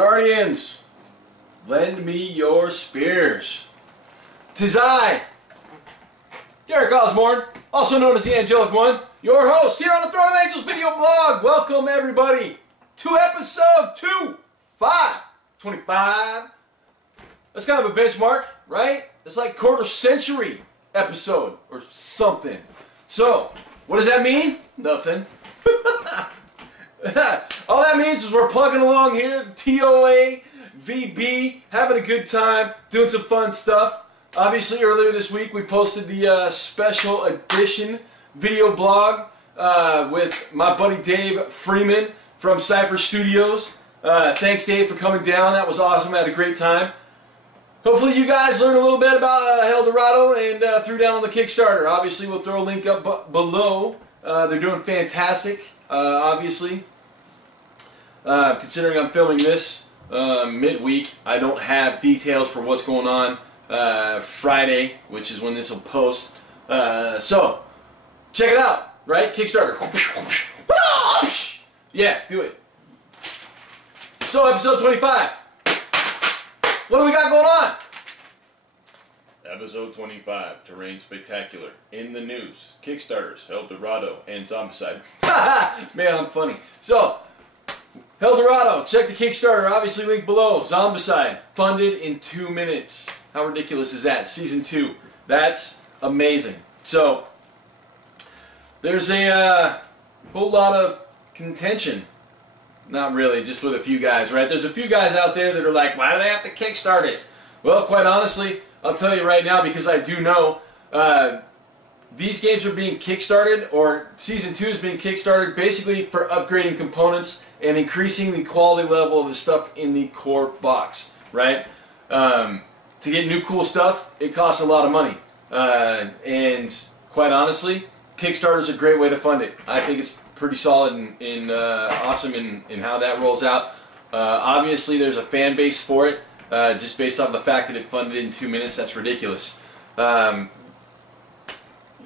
Guardians, lend me your spears. 'Tis I, Derek Osborne, also known as the Angelic One, your host here on the Throne of Angels video blog. Welcome everybody to episode 25. That's kind of a benchmark, right? It's like quarter century episode or something. So, what does that mean? Nothing. All that means is we're plugging along here, TOA, VB, having a good time, doing some fun stuff. Obviously, earlier this week we posted the special edition video blog with my buddy Dave Freeman from Cypher Studios. Thanks, Dave, for coming down. That was awesome. I had a great time. Hopefully you guys learned a little bit about Dorado and threw down on the Kickstarter. Obviously, we'll throw a link up below. They're doing fantastic, obviously. Considering I'm filming this midweek, I don't have details for what's going on Friday, which is when this will post. So, check it out, right? Kickstarter. Yeah, do it. So, episode 25. What do we got going on? Episode 25, Terrain Spectacular. In the news, Kickstarters, Dorado, and Zombicide. Man, I'm funny. So, Dorado, check the Kickstarter, obviously linked below. Zombicide, funded in 2 minutes. How ridiculous is that? Season 2. That's amazing. So, there's a whole lot of contention. Not really, just with a few guys, right? There's a few guys out there that are like, why do they have to kickstart it? Well, quite honestly, I'll tell you right now, because I do know, these games are being kickstarted, or Season 2 is being kickstarted basically for upgrading components and increasing the quality level of the stuff in the core box, right? To get new cool stuff, it costs a lot of money. And quite honestly, Kickstarter is a great way to fund it. I think it's pretty solid and awesome in how that rolls out. Obviously, there's a fan base for it, just based off the fact that it funded in 2 minutes. That's ridiculous.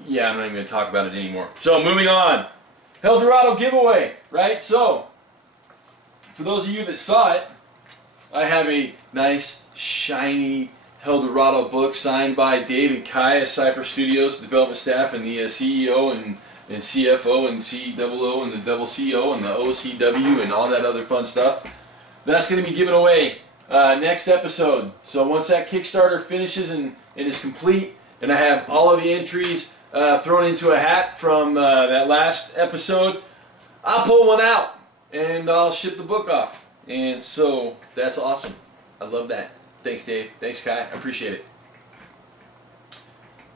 Yeah, I'm not even going to talk about it anymore. So, moving on. Dorado giveaway, right? So, for those of you that saw it, I have a nice, shiny Dorado book signed by Dave and Kai of Cypher Studios, development staff, and the CEO and CFO and COO and the double CEO and the OCW and all that other fun stuff. That's going to be given away next episode. So once that Kickstarter finishes and is complete, and I have all of the entries thrown into a hat from that last episode, I'll pull one out and I'll ship the book off. And so that's awesome. I love that. Thanks, Dave. Thanks, Kai. I appreciate it.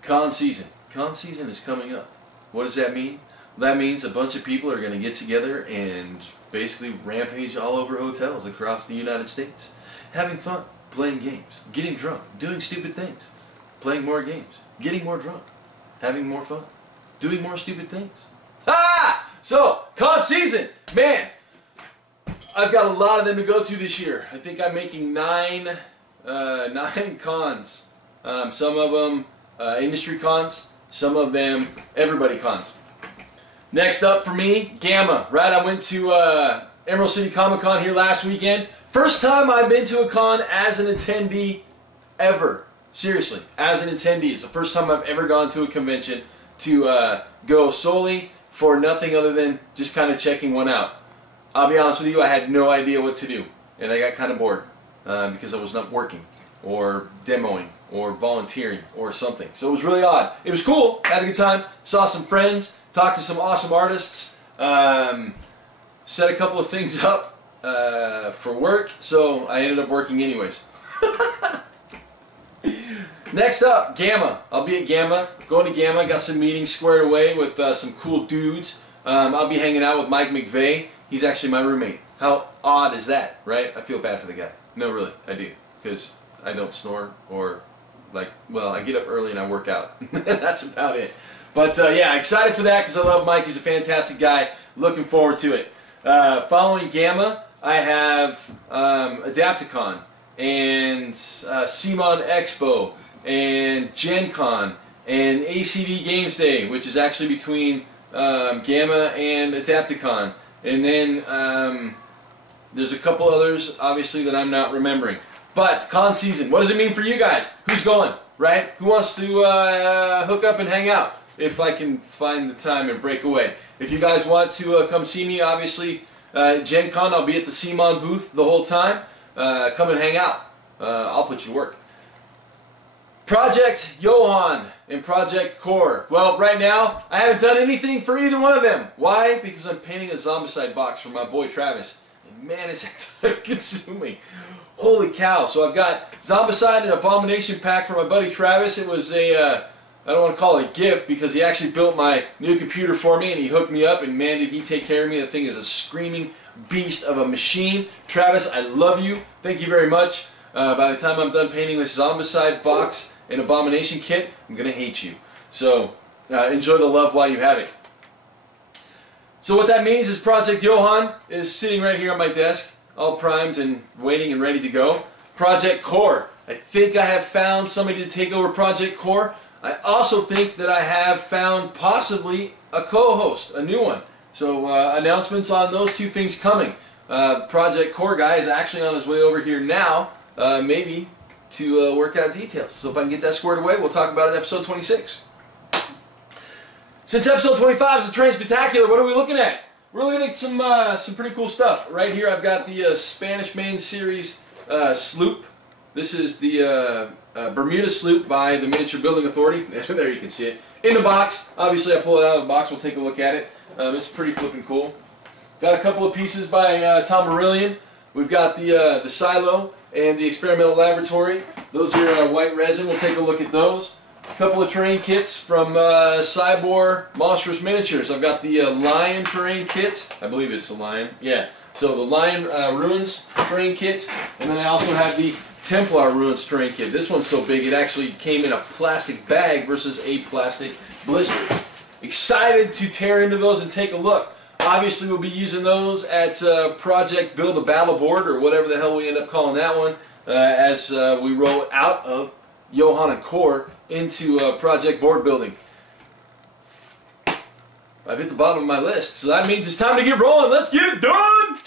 Con season. Con season is coming up. What does that mean? That means a bunch of people are going to get together and basically rampage all over hotels across the United States. Having fun, playing games, getting drunk, doing stupid things, playing more games, getting more drunk, having more fun, doing more stupid things. Ah! So, con season! Man, I've got a lot of them to go to this year. I think I'm making nine cons. Some of them industry cons. Some of them everybody cons. Next up for me, Gamma. Right, I went to Emerald City Comic Con here last weekend. First time I've been to a con as an attendee ever. Seriously, as an attendee. It's the first time I've ever gone to a convention to go solely for nothing other than just kind of checking one out. I'll be honest with you, I had no idea what to do. And I got kind of bored because I was not working or demoing or volunteering or something. So it was really odd. It was cool. Had a good time. Saw some friends. Talked to some awesome artists. Set a couple of things up for work. So I ended up working anyways. Next up, Gamma. I'll be at Gamma. Going to Gamma. Got some meetings squared away with some cool dudes. I'll be hanging out with Mike McVeigh. He's actually my roommate. How odd is that, right? I feel bad for the guy. No, really, I do. Because I don't snore or, like, well, I get up early and I work out. That's about it. But, yeah, excited for that because I love Mike. He's a fantastic guy. Looking forward to it. Following Gamma, I have Adapticon and CMON Expo and Gen Con and ACD Games Day, which is actually between Gamma and Adapticon. And then There's a couple others, obviously, that I'm not remembering. But con season, what does it mean for you guys? Who's going, right? Who wants to hook up and hang out? If I can find the time and break away. If you guys want to come see me, obviously, Gen Con, I'll be at the CMON booth the whole time. Come and hang out. I'll put you to work. Project Johan and Project Core. Well, right now, I haven't done anything for either one of them. Why? Because I'm painting a Zombicide box for my boy Travis. And man, is that time consuming. Holy cow. So I've got Zombicide and Abomination pack for my buddy Travis. It was a, I don't want to call it a gift because he actually built my new computer for me and he hooked me up and man, did he take care of me. That thing is a screaming beast of a machine. Travis, I love you. Thank you very much. By the time I'm done painting this Zombicide box and Abomination kit, I'm going to hate you. So enjoy the love while you have it. So what that means is Project Johan is sitting right here on my desk, all primed and waiting and ready to go. Project Core. I think I have found somebody to take over Project Core. I also think that I have found possibly a co-host, a new one. So announcements on those two things coming. Project Core guy is actually on his way over here now, maybe to work out details. So if I can get that squared away, we'll talk about it in episode 26. Since episode 25 is a train spectacular, what are we looking at? We're looking at some pretty cool stuff. Right here I've got the Spanish Main Series sloop. This is the Bermuda Sloop by the Miniature Building Authority. There you can see it. In the box. Obviously I pull it out of the box. We'll take a look at it. It's pretty flipping cool. Got a couple of pieces by Thomarillion. We've got the silo and the experimental laboratory. Those are white resin. We'll take a look at those. A couple of terrain kits from Cybor Monstrous Miniatures. I've got the Lion terrain kit. I believe it's the Lion. Yeah. So the Lion Ruins terrain kit. And then I also have the Templar Ruins terrain kit. This one's so big it actually came in a plastic bag versus a plastic blister. Excited to tear into those and take a look. Obviously we'll be using those at Project Build a Battle Board or whatever the hell we end up calling that one as we roll out of Johan and Core into project board building. I've hit the bottom of my list, so that means it's time to get rolling. Let's get it done!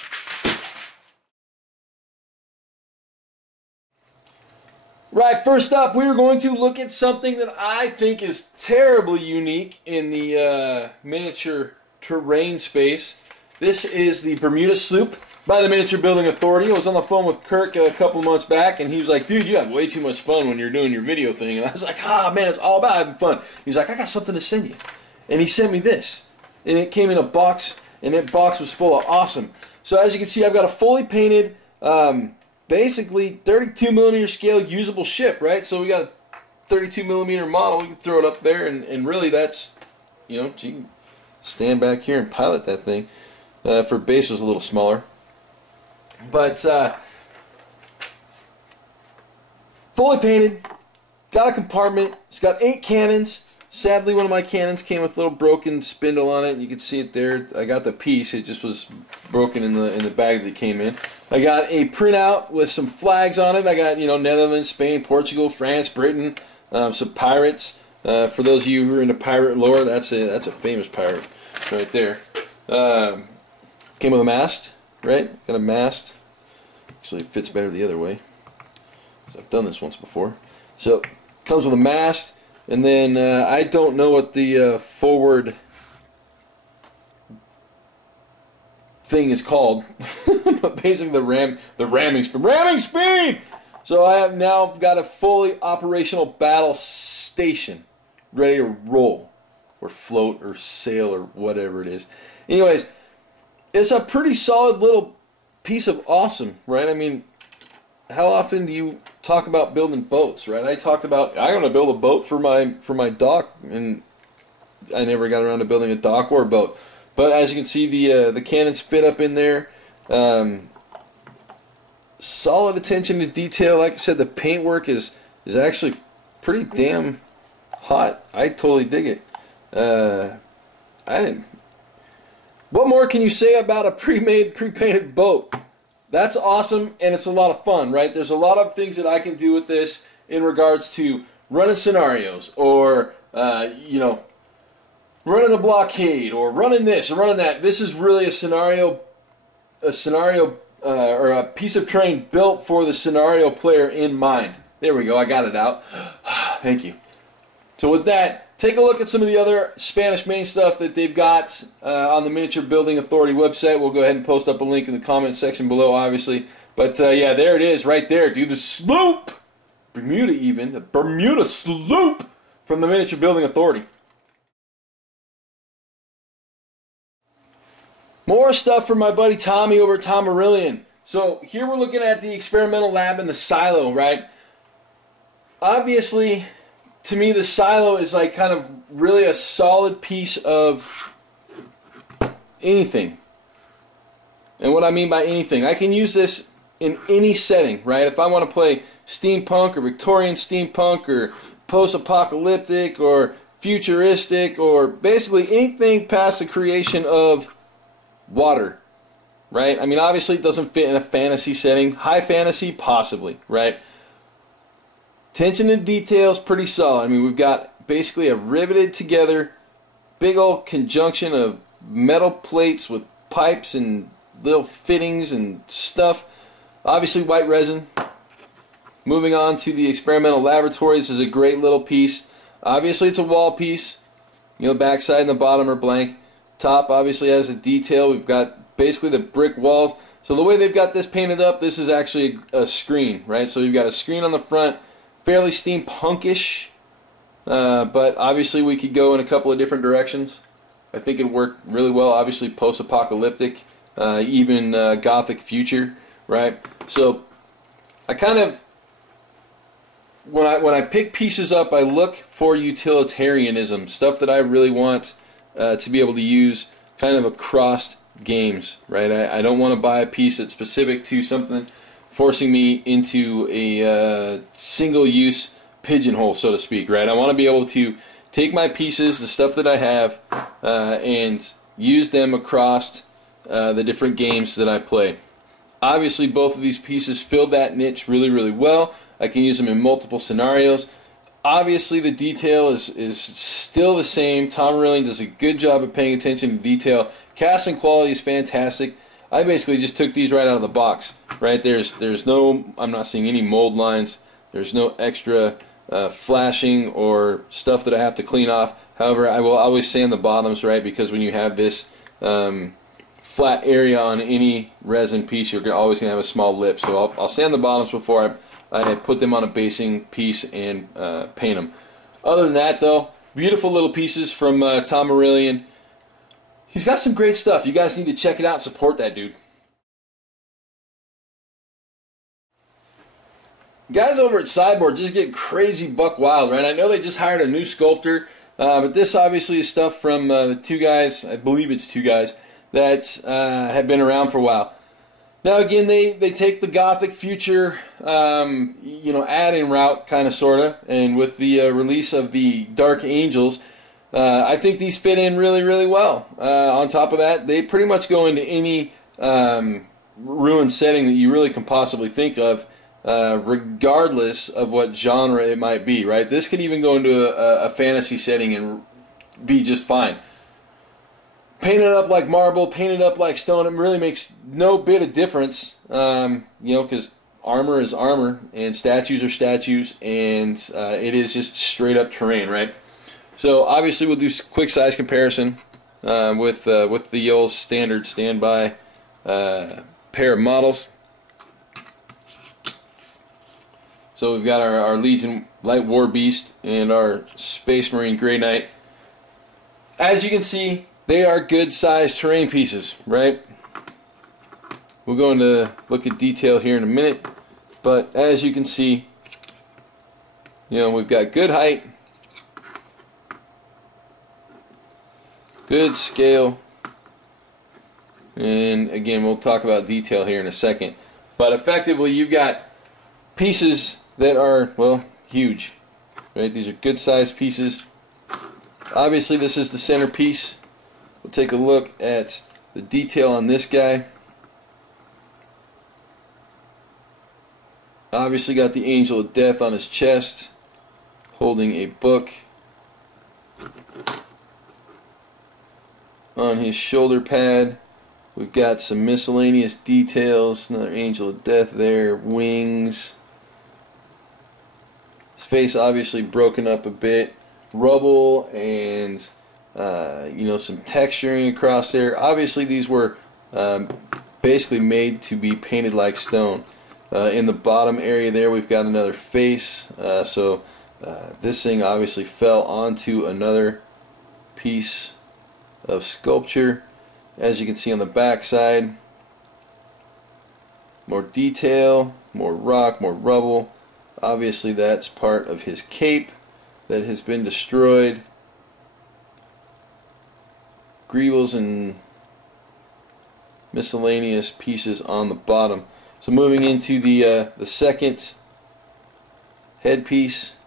Right, first up we're going to look at something that I think is terribly unique in the miniature terrain space. This is the Bermuda Sloop by the Miniature Building Authority. I was on the phone with Kirk a couple months back and he was like, dude, you have way too much fun when you're doing your video thing. And I was like, ah, man, it's all about having fun. He's like, I got something to send you. And he sent me this. And it came in a box, and that box was full of awesome. So as you can see, I've got a fully painted, basically 32mm scale usable ship, right? So we got a 32mm model. We can throw it up there, and really that's, you know, you can stand back here and pilot that thing. For base was a little smaller. But fully painted, got a compartment. It's got 8 cannons. Sadly, one of my cannons came with a little broken spindle on it. You can see it there. I got the piece. It just was broken in the bag that it came in. I got a printout with some flags on it. I got, you know, Netherlands, Spain, Portugal, France, Britain, some pirates. For those of you who are into pirate lore, that's a famous pirate right there. Came with a mast, right? Got a mast. Actually, it fits better the other way, because I've done this once before. So, comes with a mast, and then I don't know what the forward thing is called, but basically the ramming speed. So I have now got a fully operational battle station, ready to roll, or float, or sail, or whatever it is. Anyways, it's a pretty solid little piece of awesome, right? I mean, how often do you talk about building boats, right? I talked about I want to build a boat for my dock, and I never got around to building a dock or a boat. But as you can see, the cannons fit up in there. Solid attention to detail. Like I said, the paintwork is actually pretty damn hot. I totally dig it. What more can you say about a pre-made, pre-painted boat? That's awesome, and it's a lot of fun, right? There's a lot of things that I can do with this in regards to running scenarios, or you know, running a blockade, or running this, or running that. This is really a scenario or a piece of terrain built for the scenario player in mind. There we go, I got it out. Thank you. So with that, take a look at some of the other Spanish main stuff that they've got on the Miniature Building Authority website. We'll go ahead and post up a link in the comment section below, obviously. But yeah, there it is right there, dude. The sloop! Bermuda even. The Bermuda Sloop from the Miniature Building Authority. More stuff from my buddy Tommy over at Thomarillion. So here we're looking at the experimental lab and the silo, right? Obviously, to me, the silo is like kind of really a solid piece of anything. And what I mean by anything, I can use this in any setting, right? If I want to play steampunk or Victorian steampunk or post-apocalyptic or futuristic or basically anything past the creation of water, right? I mean, obviously it doesn't fit in a fantasy setting. High fantasy, possibly, right? Attention to detail is pretty solid. I mean, we've got basically a riveted together big old conjunction of metal plates with pipes and little fittings and stuff. Obviously white resin. Moving on to the experimental laboratory. This is a great little piece. Obviously it's a wall piece. You know, backside and the bottom are blank. Top obviously has a detail. We've got basically the brick walls. So the way they've got this painted up, this is actually a screen, right? So you've got a screen on the front, fairly steampunkish, but obviously we could go in a couple of different directions. I think it'd work really well. Obviously post-apocalyptic, even gothic future, right? So I kind of, when I pick pieces up, I look for utilitarianism, stuff that I really want to be able to use kind of across games, right? I don't want to buy a piece that's specific to something, forcing me into a single-use pigeonhole, so to speak, right? I want to be able to take my pieces, the stuff that I have, and use them across the different games that I play. Obviously, both of these pieces fill that niche really, really well. I can use them in multiple scenarios. Obviously, the detail is still the same. Thomarillion does a good job of paying attention to detail. Casting quality is fantastic. I basically just took these right out of the box. Right, there's no, I'm not seeing any mold lines. There's no extra flashing or stuff that I have to clean off. However, I will always sand the bottoms, right, because when you have this flat area on any resin piece, you're always going to have a small lip. So I'll sand the bottoms before I put them on a basing piece and paint them. Other than that, though, beautiful little pieces from Thomarillion. He's got some great stuff. You guys need to check it out and support that dude. Guys over at Sideboard just get crazy buck wild, right? I know they just hired a new sculptor, but this obviously is stuff from the two guys, I believe it's two guys, that have been around for a while. Now again, they take the gothic future, you know, add-in route, kind of, sort of, and with the release of the Dark Angels, I think these fit in really, really well. On top of that, they pretty much go into any ruin setting that you really can possibly think of, regardless of what genre it might be, right? This could even go into a fantasy setting and be just fine. Paint it up like marble, paint it up like stone, it really makes no bit of difference, you know, because armor is armor, and statues are statues, and it is just straight up terrain, right? So obviously we'll do quick size comparison with the old standard standby pair of models. So we've got our Legion Light War Beast and our Space Marine Grey Knight. As you can see, they are good sized terrain pieces, right? We'll go into look at detail here in a minute, but as you can see, you know, we've got good height, good scale, and again we'll talk about detail here in a second, but effectively you've got pieces that are, well, huge, right? These are good sized pieces. Obviously this is the centerpiece. We'll take a look at the detail on this guy. Obviously got the Angel of Death on his chest, holding a book. On his shoulder pad, We've got some miscellaneous details. Another Angel of Death there. Wings. His face obviously broken up a bit. Rubble and you know, some texturing across there. Obviously these were basically made to be painted like stone. In the bottom area there we've got another face. So this thing obviously fell onto another piece of sculpture. As you can see on the back side, more detail, more rock, more rubble. Obviously that's part of his cape that has been destroyed. Greebles and miscellaneous pieces on the bottom. So moving into the second headpiece,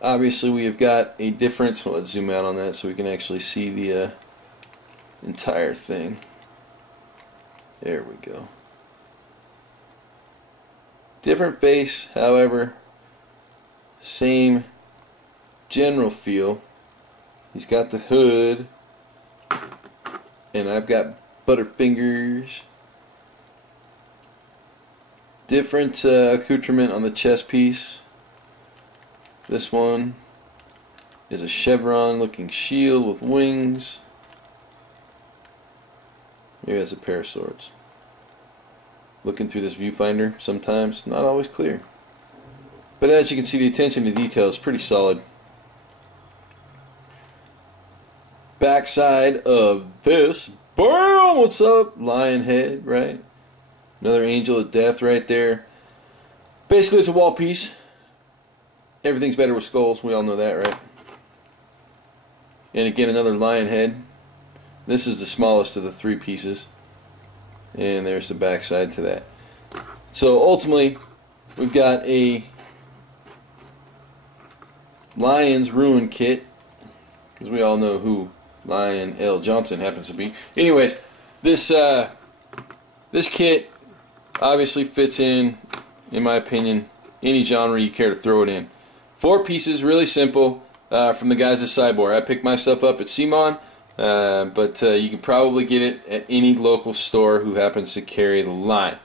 obviously we have got a different, well, let's zoom out on that so we can actually see the entire thing. There we go. Different face, however, same general feel. He's got the hood, and I've got butterfingers. Different accoutrement on the chest piece. This one is a chevron looking shield with wings. Maybe that's a pair of swords. Looking through this viewfinder, sometimes not always clear. But as you can see, the attention to detail is pretty solid. Backside of this, boom! What's up? Lion head, right? Another Angel of Death right there. Basically, it's a wall piece. Everything's better with skulls. We all know that, right? And again, another lion head. This is the smallest of the three pieces. And there's the backside to that. So ultimately, we've got a Lion's Ruin kit. Because we all know who Lion L. Johnson happens to be. Anyways, this kit obviously fits in my opinion, any genre you care to throw it in. 4 pieces, really simple, from the guys at Cyborg. I picked my stuff up at CMON. But you can probably get it at any local store who happens to carry the line.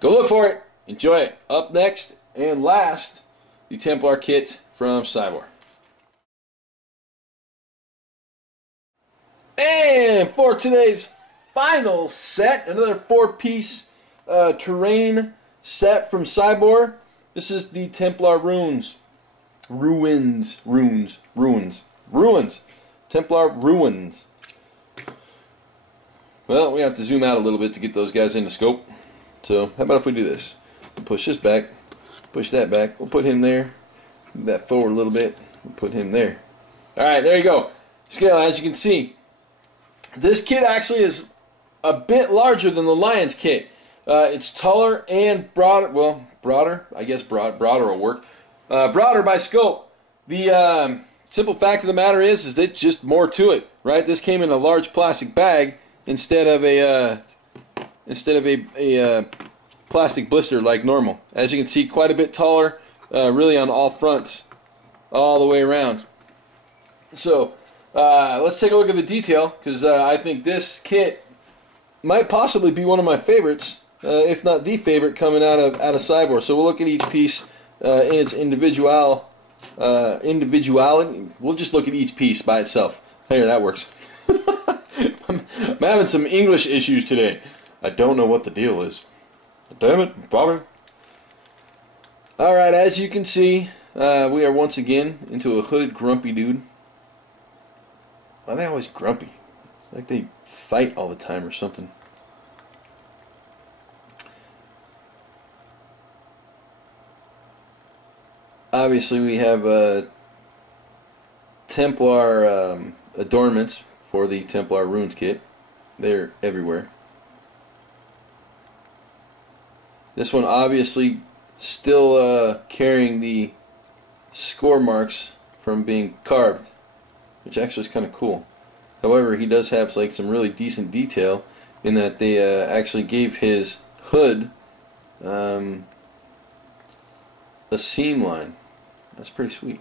Go look for it. Enjoy it. Up next and last, the Templar Kit from Cyborg. And for today's final set, another 4-piece terrain set from Cyborg. This is the Templar Ruins. Ruins. Templar Ruins. Well, we have to zoom out a little bit to get those guys into scope. So, how about if we do this? We'll push this back, push that back. We'll put him there. Move that forward a little bit. We'll put him there. Alright, there you go. Scale, as you can see, this kit actually is a bit larger than the Lion's kit. It's taller and broader. Well, broader. I guess broader will work. Broader by scope. The simple fact of the matter is it's just more to it, right? This came in a large plastic bag instead of a plastic blister like normal. As you can see, quite a bit taller, really on all fronts, all the way around. So let's take a look at the detail, because I think this kit might possibly be one of my favorites, if not the favorite, coming out of Cyborg. So we'll look at each piece in its individuality. We'll just look at each piece by itself. Here, that works. I'm having some English issues today. I don't know what the deal is. Damn it, Bobby. Alright, as you can see, we are once again into a hooded grumpy dude. Why are they always grumpy? It's like they fight all the time or something. Obviously we have Templar adornments for the Templar Ruins kit. They're everywhere. This one obviously still carrying the score marks from being carved, which actually is kind of cool. However, he does have like some really decent detail in that they actually gave his hood a seam line. That's pretty sweet.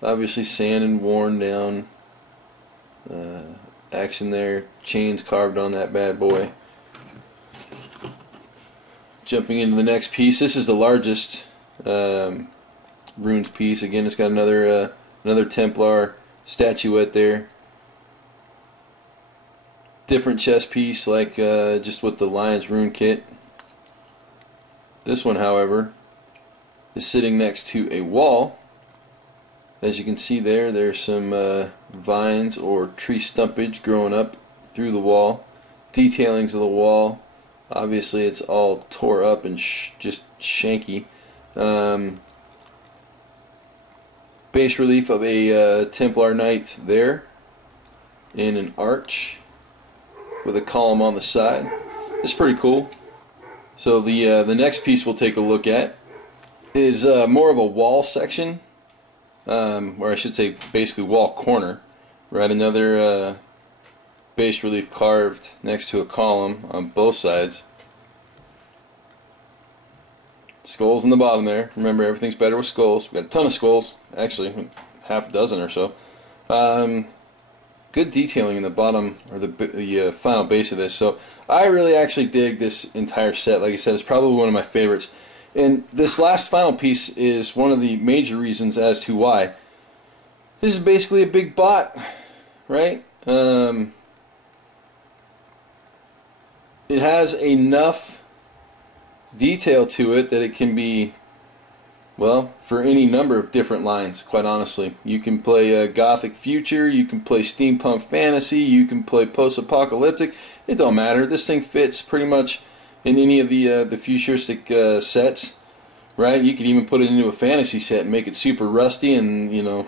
Obviously sand and worn down action there. Chains carved on that bad boy. Jumping into the next piece. This is the largest runes piece. Again, it's got another Templar statuette there. Different chest piece, like just with the Lion's Rune Kit. This one, however, is sitting next to a wall. As you can see there, there's some vines or tree stumpage growing up through the wall. Detailings of the wall. Obviously, it's all tore up and just shanky. Bas relief of a Templar Knight there in an arch with a column on the side. It's pretty cool. So the next piece we'll take a look at is more of a wall section, or I should say basically wall corner. Right, another bas relief carved next to a column on both sides. Skulls in the bottom there. Remember, everything's better with skulls. We've got a ton of skulls, actually, half a dozen or so. Good detailing in the bottom, or the final base of this. So I really actually dig this entire set. Like I said, it's probably one of my favorites. And this last final piece is one of the major reasons as to why. This is basically a big bot, right? It has enough detail to it that it can be, well, for any number of different lines, quite honestly. You can play Gothic Future, you can play Steampunk Fantasy, you can play Post-Apocalyptic. It don't matter. This thing fits pretty much in any of the futuristic sets, right? You could even put it into a fantasy set and make it super rusty and, you know,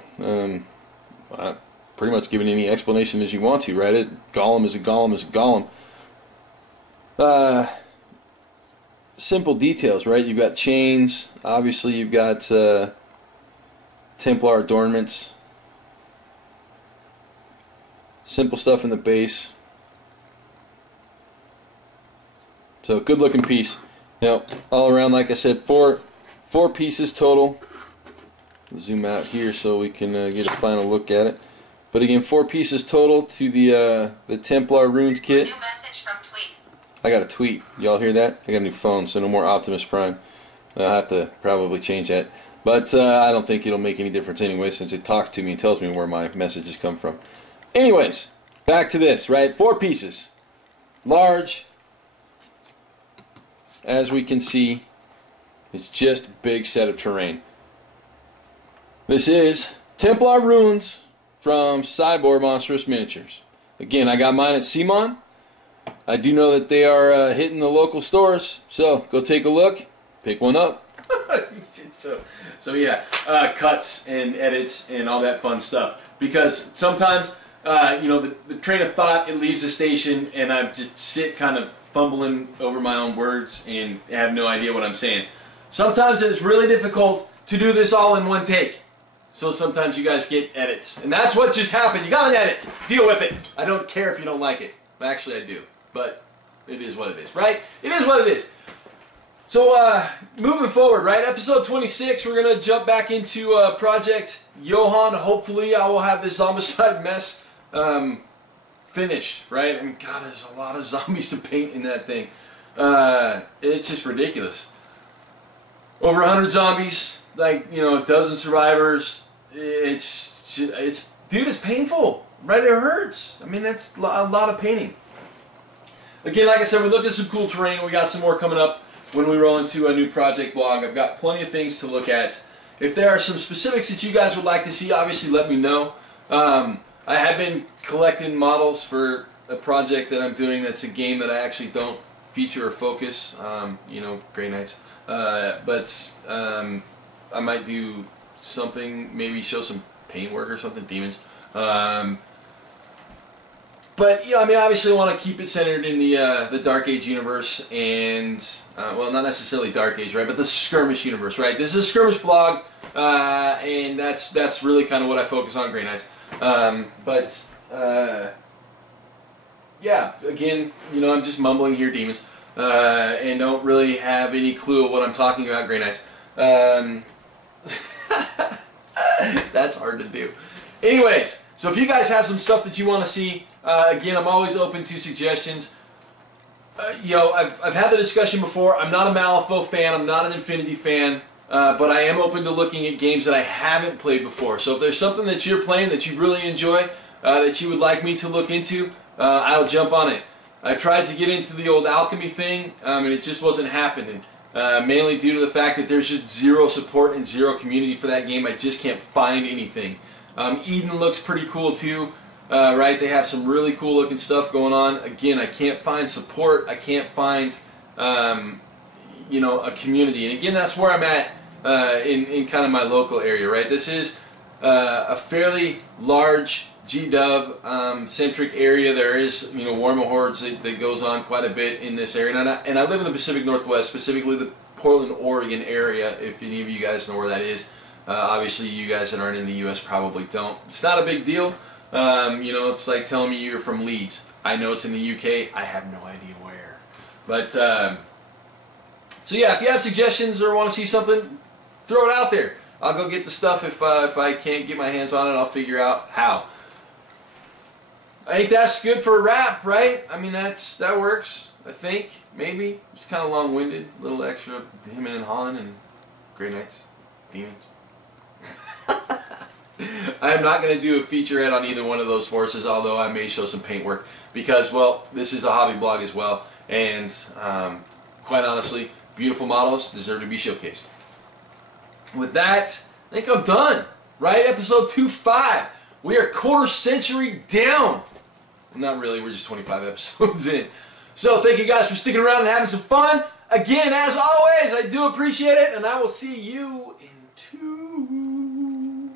pretty much give it any explanation as you want to, right? Golem is a golem is a golem. Simple details, right? You've got chains, obviously you've got Templar adornments, simple stuff in the base. So good looking piece. Now all around, like I said, four pieces total. Zoom out here so we can get a final look at it. But again, 4 pieces total to the Templar Ruins kit. New message from tweet. I got a tweet. Y'all hear that? I got a new phone, so no more Optimus Prime. I'll have to probably change that. But I don't think it'll make any difference anyway, since it talks to me and tells me where my messages come from. Anyways, back to this, right? 4 pieces. Large. As we can see, it's just a big set of terrain. This is Templar Ruins from Cyborg Monstrous Miniatures. Again, I got mine at Simon. I do know that they are hitting the local stores, so go take a look, pick one up. so yeah, cuts and edits and all that fun stuff. Because sometimes, you know, the train of thought, it leaves the station and I just sit kind of fumbling over my own words and have no idea what I'm saying. Sometimes it is really difficult to do this all in one take. So sometimes you guys get edits. And that's what just happened. You got an edit. Deal with it. I don't care if you don't like it. Actually, I do. But it is what it is, right? It is what it is. So, moving forward, right? Episode 26, we're going to jump back into Project Johann. Hopefully, I will have this zombicide mess finished, right? I mean, God, there's a lot of zombies to paint in that thing. It's just ridiculous. Over 100 zombies, like, you know, a dozen survivors. Dude, it's painful, right? It hurts. I mean, that's a lot of painting. Again, like I said, we looked at some cool terrain. We got some more coming up when we roll into a new project blog. I've got plenty of things to look at. If there are some specifics that you guys would like to see, obviously let me know. I have been collecting models for a project that I'm doing that's a game that I actually don't feature or focus, you know, Grey Knights. But I might do something, maybe show some paintwork or something, demons. But yeah, I mean, obviously, I want to keep it centered in the Dark Age universe, and well, not necessarily Dark Age, right? But the skirmish universe, right? This is a skirmish blog, and that's really kind of what I focus on, Grey Knights. Yeah, again, you know, I'm just mumbling here, demons, and don't really have any clue of what I'm talking about, Grey Knights. That's hard to do. Anyways, so if you guys have some stuff that you want to see, again, I'm always open to suggestions. You know, I've had the discussion before. I'm not a Malifaux fan. I'm not an Infinity fan. But I am open to looking at games that I haven't played before. So if there's something that you're playing that you really enjoy, that you would like me to look into, I'll jump on it. I tried to get into the old alchemy thing, and it just wasn't happening. Mainly due to the fact that there's just zero support and zero community for that game. I just can't find anything. Eden looks pretty cool too, right? They have some really cool looking stuff going on. Again, I can't find support. I can't find, you know, a community. And again, that's where I'm at in kind of my local area, right? This is a fairly large G-Dub centric area. There is, you know, Warma Hordes that goes on quite a bit in this area. And I live in the Pacific Northwest, specifically the Portland, Oregon area, if any of you guys know where that is. Obviously, you guys that aren't in the U.S. probably don't. It's not a big deal. You know, it's like telling me you're from Leeds. I know it's in the U.K. I have no idea where. But, so yeah, if you have suggestions or want to see something, throw it out there. I'll go get the stuff. If I can't get my hands on it, I'll figure out how. I think that's good for a wrap, right? I mean, that works, I think, maybe. It's kind of long-winded, a little extra him and Han and Grey Knights, Demons. I'm not going to do a featurette on either one of those forces, although I may show some paintwork, because, well, this is a hobby blog as well, and quite honestly, beautiful models deserve to be showcased. With that, I think I'm done, right? Episode 2.5. We are quarter century down. Not really, we're just 25 episodes in. So thank you guys for sticking around and having some fun. Again, as always, I do appreciate it, and I will see you in 2.